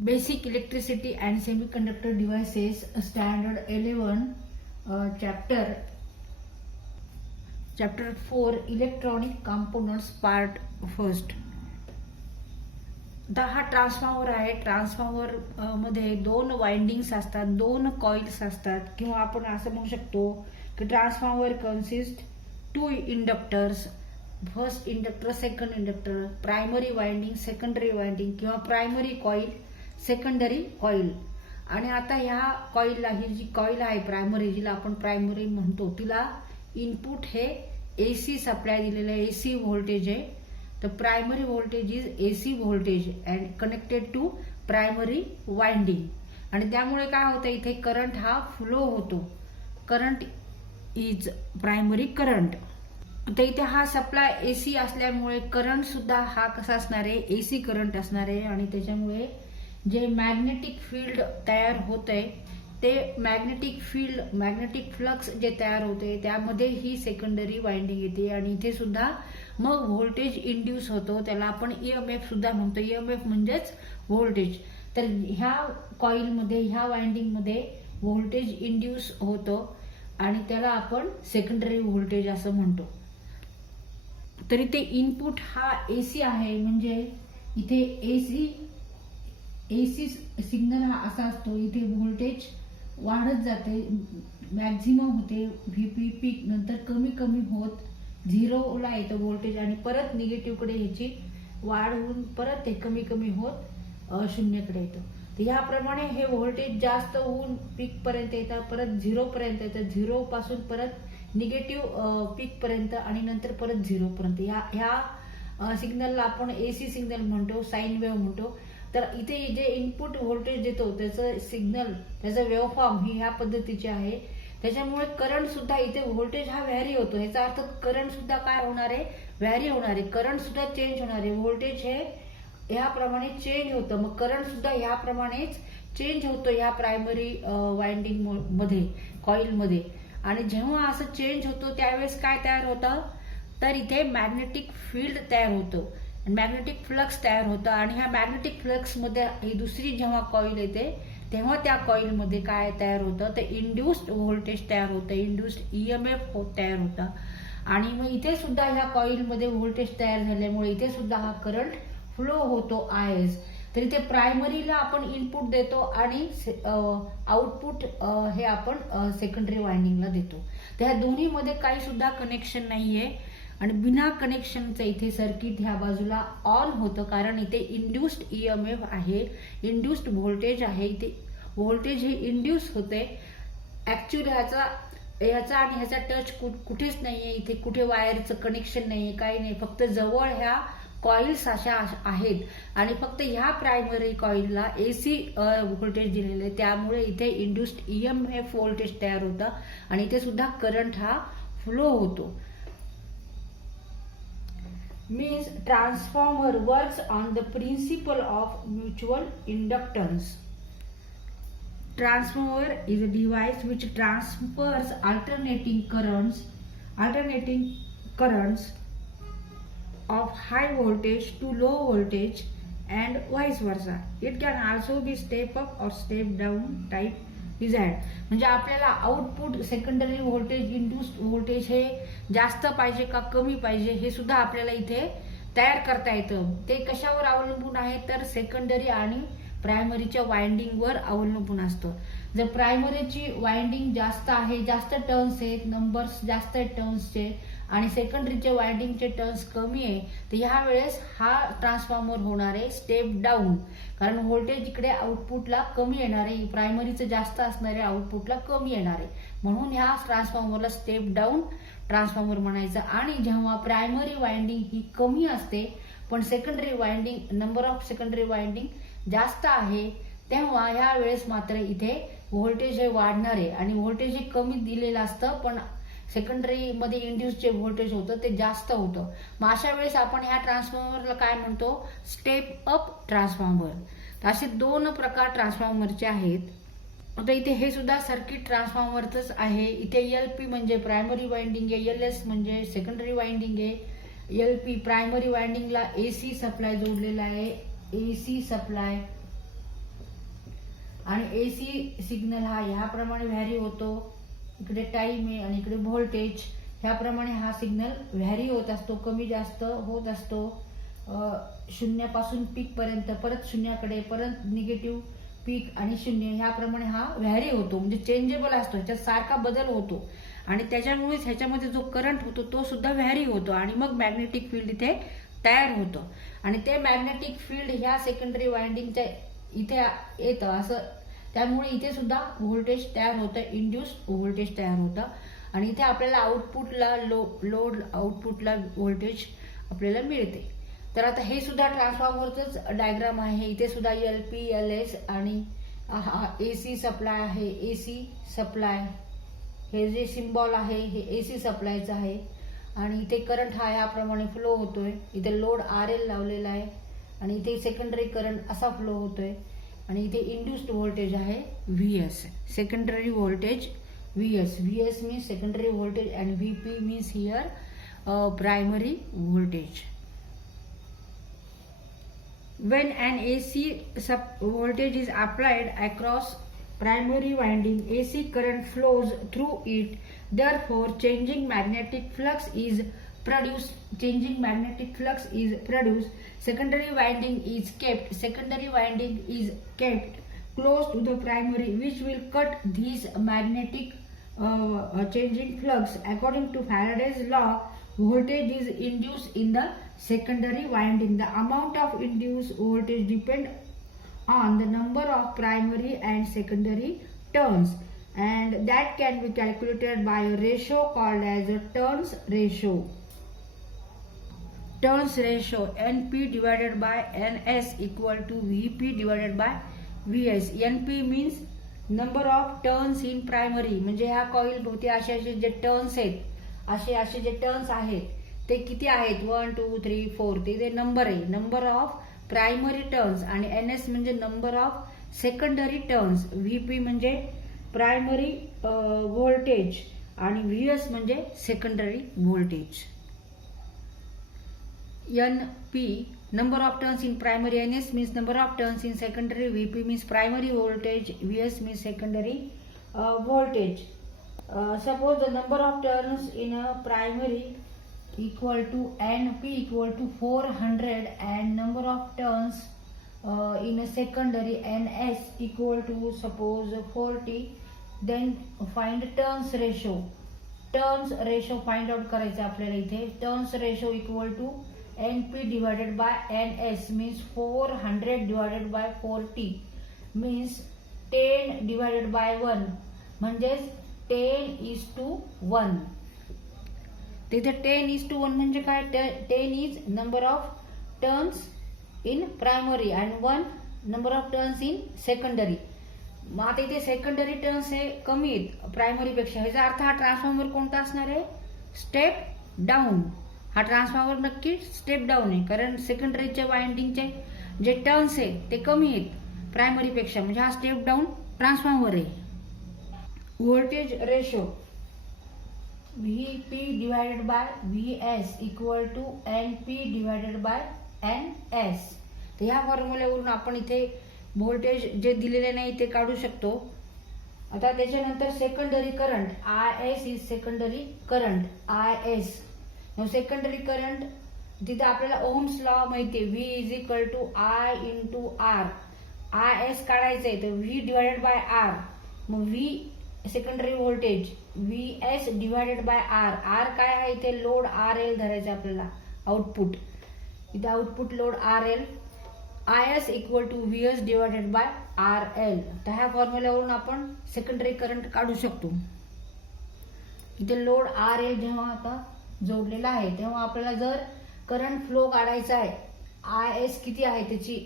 Basic Electricity and Semiconductor Devices, Standard 11, Chapter 4, Electronic Components, Part 1. हा transformer आहे. Transformer मध्ये दोन वाइंडिंग्स असतात, दोन कॉइल्स असतात, किंवा आपण असं म्हणू शकतो की transformer consist two inductors, first inductor, second inductor, primary winding, secondary winding, किंवा प्रायमरी कॉइल, सेकंडरी कॉइल. आणि आता ह्या कॉइलला, ही जी कॉइल आहे प्रायमरी, जिला आपण प्रायमरी म्हणतो, तिला इनपुट हे एसी सप्लाय दिलेलं आहे, एसी व्होल्टेज आहे. The primary voltage is AC voltage and connected to primary winding. आणि त्यामुळे काय होतं, इथे करंट हा फ्लो होतो. Current is primary current. तर इथे हा सप्लाय एसी असल्यामुळे करंट सुद्धा हा कसा असणार आहे, एसी करंट असणार आहे. आणि त्याच्यामुळे जे मॅग्नेटिक फील्ड तयार होत आहे, ते मॅग्नेटिक फील्ड, मॅग्नेटिक फ्लक्स जे तयार होते, त्यामध्ये ही सेकंडरी वाइंडिंग येते. आणि इथे सुद्धा मग व्होल्टेज इंड्यूस होतो, त्याला आपण ईएमएफ सुद्धा म्हणतो. ईएमएफ म्हणजेच व्होल्टेज. तर ह्या कॉइलमध्ये, ह्या वाइंडिंगमध्ये व्होल्टेज इंड्यूस होतो आणि त्याला आपण सेकंडरी व्होल्टेज असं म्हणतो. तर इथे इनपुट हा एसी आहे, म्हणजे इथे एसी सिग्नल हा असा असतो. इथे व्होल्टेज वाढत जाते, मॅक्झिमम होते, व्हीपी पीक, नंतर कमी कमी होत झिरोला येतं व्होल्टेज, आणि परत निगेटिव्हकडे ह्याची वाढ होऊन परत ते कमी कमी होत शून्यकडे येतं. तर ह्याप्रमाणे हे व्होल्टेज जास्त होऊन पीक पर्यंत येतं, परत झिरो पर्यंत येतं, झिरो पासून परत निगेटिव्ह पीक पर्यंत, आणि नंतर परत झिरो पर्यंत. ह्या सिग्नलला आपण एसी सिग्नल म्हणतो, साईन वेव्ह म्हणतो. तर इथे जे इनपुट व्होल्टेज देतो त्याचं सिग्नल, त्याचं वेव्हफॉर्म ही ह्या पद्धतीचे आहे. त्याच्यामुळे करंट सुद्धा, इथे व्होल्टेज हा व्हॅरी होतो, याचा अर्थ करंट सुद्धा काय होणार आहे, व्हॅरी होणार आहे. करंट सुद्धा चेंज होणार आहे. व्होल्टेज हे ह्याप्रमाणे चेंज होतं, मग करंट सुद्धा ह्याप्रमाणेच चेंज होतो ह्या प्रायमरी वाइंडिंग मध्ये, कॉइल मध्ये. आणि जेव्हा असं चेंज होतो त्यावेळेस काय तयार होतं, तर इथे मॅग्नेटिक फील्ड तयार होतं, मॅग्नेटिक फ्लक्स तयार होतं. आणि ह्या मॅग्नेटिक फ्लक्स मध्ये ही दुसरी जेव्हा कॉइल येते, तेव्हा त्या कॉइल मध्ये काय तयार होतं, तर इंड्युस्ड व्होल्टेज तयार होतं, इंड्युस्ड ईएमएफ तयार होता. आणि मग इथे सुद्धा ह्या कॉइल मध्ये व्होल्टेज तयार झाल्यामुळे इथे सुद्धा हा करंट फ्लो होतो, आयएस. तर इथे प्रायमरीला आपण इनपुट देतो आणि आउटपुट हे आपण सेकंडरी वाइंडिंगला देतो. तर ह्या दोन्ही मध्ये काही सुद्धा कनेक्शन नाहीये, आणि बिना कनेक्शनचं इथे सर्किट ह्या बाजूला ऑन होतं, कारण इथे इंड्युस्ड ईएमएफ आहे, इंड्युस्ड व्होल्टेज आहे. इथे व्होल्टेज हे इंड्यूस होते. ऍक्च्युअली ह्याचा आणि ह्याचा टच कुठेच नाहीये, इथे कुठे वायरचं कनेक्शन नाहीये, काही नाही. फक्त जवळ ह्या कॉइल्स अशा आहेत, आणि फक्त ह्या प्रायमरी कॉइलला एसी व्होल्टेज दिलेलं आहे, त्यामुळे इथे इंड्युस्ड ईएमएफ व्होल्टेज तयार होतं, आणि इथे सुद्धा करंट हा फ्लो होतो. Means transformer works on the principle of mutual inductance. Transformer is a device which transfers alternating currents of high voltage to low voltage and vice versa. It can also be step up or step down type desired. म्हणजे आपल्याला output secondary voltage, induced voltage हे जास्त पाहिजे का कमी पाहिजे, हे सुद्धा आपल्याला इथे तयार करता येतं. ते कशावर अवलंबून आहे, तर सेकंडरी आणि प्रायमरीच्या वाइंडिंग वर अवलंबून असतं. जर प्रायमरीची वाइंडिंग जास्त आहे, जास्त टर्न्स आहेत, नंबर्स जास्त आहेत टर्न्सचे, आणि सेकंडरीचे वाइंडिंगचे टर्न्स कमी आहे, तर ह्या वेळेस हा ट्रान्सफॉर्मर होणार आहे स्टेप डाऊन, कारण व्होल्टेज इकडे आउटपुटला कमी येणार आहे, प्रायमरीचं जास्त असणार आहे, आउटपुटला कमी येणार आहे. म्हणून ह्या ट्रान्सफॉर्मरला स्टेप डाऊन ट्रान्सफॉर्मर म्हणायचं. आणि जेव्हा प्रायमरी वाइंडिंग ही कमी असते, पण secondary winding, number of secondary winding जास्त आहे, तेव्हा ह्या वेळेस मात्र इथे व्होल्टेज हे वाढणार आहे. आणि व्होल्टेज हे कमी दिलेलं असतं, पण सेकंडरी मध्ये इंड्यूस जे व्होल्टेज होतं ते जास्त होतं. मग अशा वेळेस आपण ह्या ट्रान्सफॉर्मरला काय म्हणतो, स्टेप अप ट्रान्सफॉर्मर. तर असे दोन प्रकार ट्रान्सफॉर्मरचे आहेत. आता इथे हे सुद्धा सर्किट ट्रान्सफॉर्मरच आहे. इथे एलपी म्हणजे प्रायमरी वाइंडिंग आहे, एलएस म्हणजे सेकंडरी वाइंडिंग आहे. एलपी प्रायमरी वाइंडिंगला एसी सप्लाय जोडलेला आहे, एसी सप्लाय आणि एसी सिग्नल हा ह्याप्रमाणे व्हॅरी होतो. इकडे टाइम आहे आणि इकडे व्होल्टेज, ह्याप्रमाणे हा सिग्नल व्हॅरी होत असतो, कमी जास्त होत असतो. शून्यापासून पीक पर्यंत, परत शून्याकडे, परत निगेटिव्ह पीक आणि शून्य, ह्याप्रमाणे हा व्हॅरी होतो. म्हणजे चेंजेबल असतो, ह्याच्यात सारखा बदल होतो आणि त्याच्यामुळेच ह्याच्यामध्ये जो करंट होतो तो सुद्धा व्हॅरी होतो आणि मग मॅग्नेटिक फील्ड इथे तयार होतं. आणि ते मॅग्नेटिक फील्ड ह्या सेकंडरी वाइंडिंगच्या इथे येतं असं, त्यामुळे इथे सुद्धा व्होल्टेज तयार होतं, इंड्यूस्ड व्होल्टेज तयार होतं. आणि इथे आपल्याला आउटपुटला लोड आउटपुटला व्होल्टेज आपल्याला मिळते. तर आता हे सुद्धा ट्रान्सफॉर्मरचंच डायग्राम आहे. इथे सुद्धा LP LS आणि AC सप्लाय आहे. AC सप्लाय हे जे सिम्बॉल आहे हे AC सप्लायचं आहे. आणि इथे करंट हा याप्रमाणे फ्लो होतोय. इथे लोड RL लावलेला आहे आणि इथे सेकंडरी करंट असा फ्लो होतोय. आणि इथे इंड्यूस्ड व्होल्टेज आहे VS, secondary voltage VS. VS means secondary voltage and VP means here primary voltage. When an AC voltage is applied across primary winding, AC current flows through it. Therefore, changing magnetic flux is produced. Secondary winding is kept close to the primary, which will cut this magnetic changing flux. According to Faraday's law, voltage is induced in the secondary winding. The amount of induced voltage depends on the number of primary and secondary turns, and that can be calculated by a ratio called as a turns ratio. NP divided by NS equal to VP divided by VS. NP means number of turns in primary, म्हणजे ह्या coil भोवती असे जे turns आहेत, असे जे turns आहेत ते किती आहेत, 1 2 3 4, ते नंबर आहे, नंबर ऑफ प्रायमरी टर्न्स. आणि NS म्हणजे number of secondary turns. VP म्हणजे प्रायमरी व्होल्टेज आणि VS म्हणजे secondary voltage. NP number of turns in primary, NS means number of turns in secondary, VP means primary voltage, VS means secondary voltage. Suppose the number of turns in a primary equal to NP equal to 400 and number of turns in a secondary NS equal to suppose 40, then find turns ratio. Turns ratio find out करायचं आपल्याला इथे. Turns ratio equal to NP divided by NS means 400 divided by 40 means 10 divided by 1, म्हणजेच 10:1. तिथे 10:1 म्हणजे काय, 10 is number of turns in primary and 1 number of turns in secondary. मग आता इथे सेकंडरी टर्न्स हे कमी आहेत प्रायमरीपेक्षा. ह्याचा अर्थ हा ट्रान्सफॉर्मर कोणता असणार आहे, स्टेप डाऊन. हा ट्रान्सफॉर्मर नक्की स्टेप डाऊन आहे, कारण सेकंडरीच्या वाइंडिंगचे जे टर्न्स आहेत ते कमी आहेत प्रायमरीपेक्षा, म्हणजे हा स्टेप डाऊन ट्रान्सफॉर्मर आहे. Voltage ratio VP divided by VS equal to NP divided by NS. तर ह्या फॉर्म्युल्यावरून आपण इथे व्होल्टेज जे दिलेले नाही ते काढू शकतो. आता त्याच्यानंतर secondary current IS is secondary current IS. Secondary current तिथे आपल्याला ओम्स लॉ माहितीये, V is equal to I into R. IS काढायचंय तर V डिवायडेड बाय R. मग V secondary voltage VS divided by R. R काय आहे इथे, load RL धरायचं आपल्याला, आउटपुट. इथे output load RL. IS equal to VS divided by RL. तर ह्या फॉर्म्युल्यावरून आपण सेकंडरी करंट काढू शकतो. इथे लोड RL जेव्हा आता जोडलेला आहे तेव्हा आपल्याला जर करंट फ्लो काढायचा आहे, IS किती आहे त्याची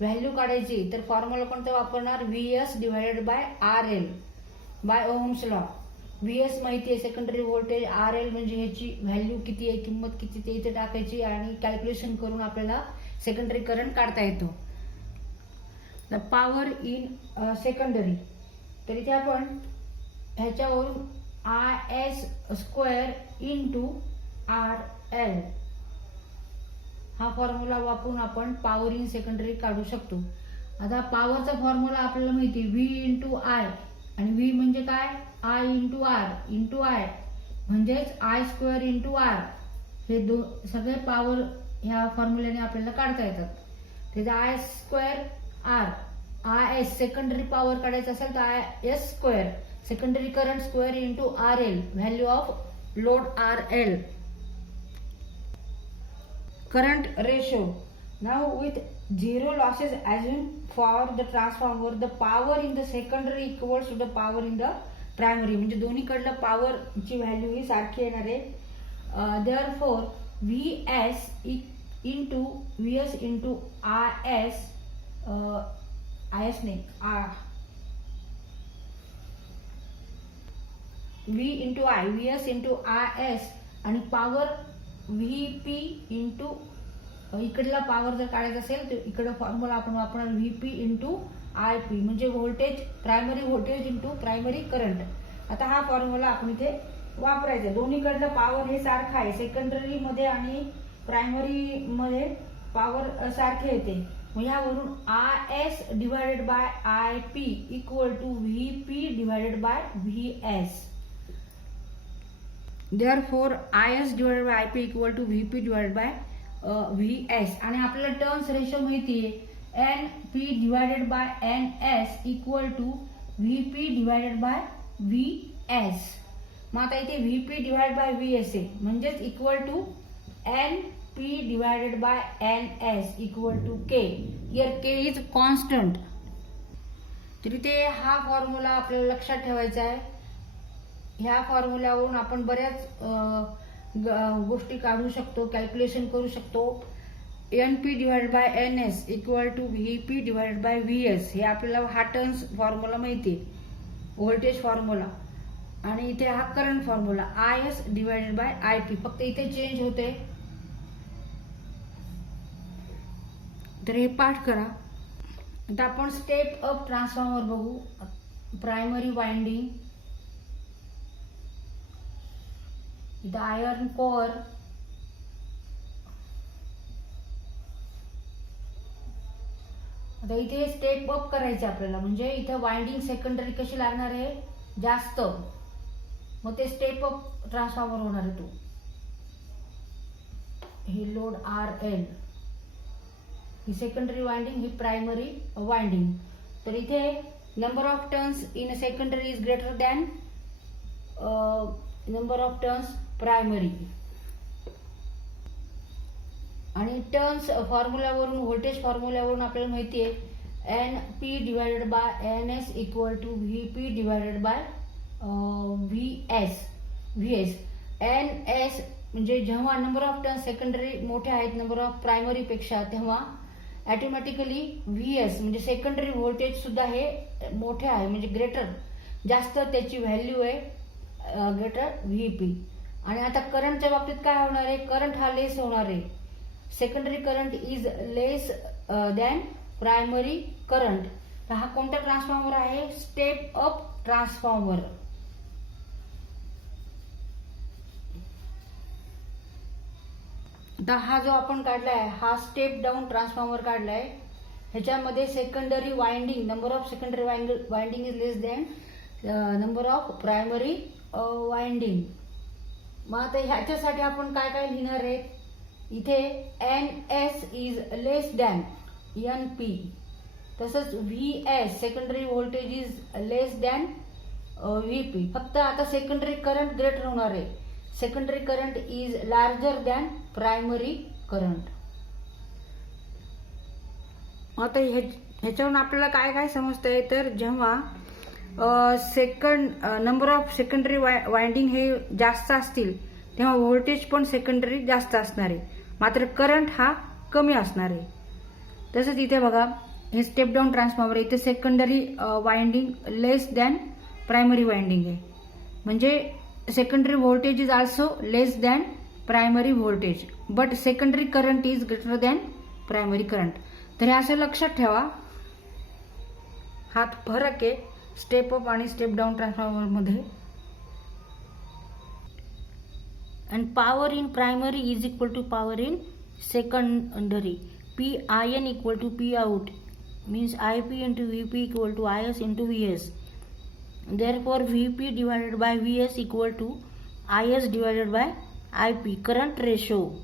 व्हॅल्यू काढायची, तर फॉर्म्युला कोणता वापरणार, VS divided by RL by Ohm's law. VS माहिती आहे सेकंडरी व्होल्टेज, RL म्हणजे ह्याची व्हॅल्यू किती आहे, किंमत किती ते इथे टाकायची आणि कॅल्क्युलेशन करून आपल्याला सेकंडरी करंट काढता येतो. पॉवर इन सेकंडरी, तर इथे आपण ह्याच्यावरून IS स्क्वेअर इंटू RL हा फॉर्म्युला वापरून आपण पॉवर इन सेकंडरी काढू शकतो. आता पॉवरचा फॉर्म्युला आपल्याला माहिती आहे, व्ही इंटू आय, आणि व्ही म्हणजे काय, I into R into I, म्हणजेच आय स्क्वेअर इंटू आर. हे सगळे पॉवर ह्या फॉर्म्युल्याने आपल्याला काढता येतात. त्याचा I square R, I S secondary power काढायचं असेल तर I S square, secondary current square into R L, value of load R L. Current ratio. Now with zero losses assumed for the transformer, the power in the secondary equals to the power in the primary. म्हणजे दोन्हीकडलं power ची value ही सारखी येणार आहे. Therefore VS into VS into RS, IS नाही V into I, VS into RS, आणि power VP into इकडला power जर काढायचा असेल तर इकडं फॉर्म्युला आपण वापरणार VP इंटू IP, म्हणजे voltage, primary voltage into primary current. आता हा फॉर्म्युला आपण इथे वापरायचा. दोन्हीकडलं पॉवर हे सारखं आहे, सेकंडरी मध्ये आणि प्रायमरी मध्ये पॉवर सारखे येते. मग ह्यावरून RS divided by IP equal to VP divided by VS. Therefore IS divided by IP equal to VP divided by VS. आणि आपल्याला टर्न्स रेशो माहिती आहे, NP divided by NS equal to VP divided by VS. मग आता इथे VP divided by VS आहे, म्हणजेच equal to NP divided by NS equal to K. Here K is constant. तर इथे हा फॉर्म्युला आपल्याला लक्षात ठेवायचा आहे. ह्या फॉर्म्युल्यावरून आपण बऱ्याच गोष्टी काढू शकतो, कॅल्क्युलेशन करू शकतो. NP divided by NS equal to VP divided by VS. हे आपल्याला हा टर्न्स फॉर्म्युला माहिती आहे, व्होल्टेज फॉर्म्युला. आणि इथे हा current formula IS divided by IP, फक्त इथे चेंज होते. तर हे पाठ करा. आता आपण स्टेप अप ट्रान्सफॉर्मर बघू. Primary winding, the iron core, आता इथे स्टेप अप करायचे आपल्याला, म्हणजे इथे वाइंडिंग सेकंडरी कशी लागणार आहे, जास्त. मग ते स्टेप अप ट्रान्सफॉर्मर होणार आहे. तो ही लोड RL, ही सेकंडरी वाइंडिंग, ही प्रायमरी वाइंडिंग. तर इथे number of turns in secondary is greater than number of turns primary. आणि टर्न्स फॉर्म्युल्यावरून, व्होल्टेज फॉर्म्युल्यावरून आपल्याला माहिती आहे NP divided by NS equal to VP divided by VS. NS म्हणजे जेव्हा नंबर ऑफ टर्न्स सेकंडरी मोठे आहेत नंबर ऑफ प्रायमरी पेक्षा, तेव्हा ऑटोमॅटिकली VS म्हणजे सेकंडरी व्होल्टेज सुद्धा हे मोठे आहे, म्हणजे ग्रेटर, जास्त त्याची व्हॅल्यू आहे, ग्रेटर VP. आणि आता करंटच्या बाबतीत काय होणार आहे, करंट हा लेस होणार आहे. Secondary current is less than primary current. तर हा कोणता ट्रान्सफॉर्मर आहे, स्टेप अप ट्रान्सफॉर्मर. आता हा जो आपण काढलाय हा स्टेप डाऊन ट्रान्सफॉर्मर काढलाय. ह्याच्यामध्ये secondary winding, number of secondary winding is less than number of primary winding. मग आता ह्याच्यासाठी आपण काय काय लिहिणार आहे, इथे NS is less than NP, तसंच VS secondary voltage is less than VP. फक्त आता सेकंडरी करंट ग्रेटर होणार आहे, secondary current is larger than primary current. आता ह्याच्यावरून आपल्याला काय काय समजतंय, तर जेव्हा नंबर ऑफ सेकंडरी वाइंडिंग हे जास्त असतील तेव्हा व्होल्टेज पण सेकंडरी जास्त असणार आहे, मात्र करंट हा कमी असणार आहे. तसंच इथे बघा, हे स्टेप डाऊन ट्रान्सफॉर्मर, इथे सेकंडरी वाइंडिंग लेस दॅन प्रायमरी वाइंडिंग आहे, म्हणजे secondary voltage is also less than primary voltage, but secondary current is greater than primary current. तर हे असं लक्षात ठेवा, हा फरक आहे स्टेप अप आणि स्टेप डाऊन ट्रान्सफॉर्मर मध्ये. and power in primary is equal to power in secondary. PIN equal to P out means IP into VP equal to IS into VS. Therefore VP divided by VS equal to IS divided by IP. Current ratio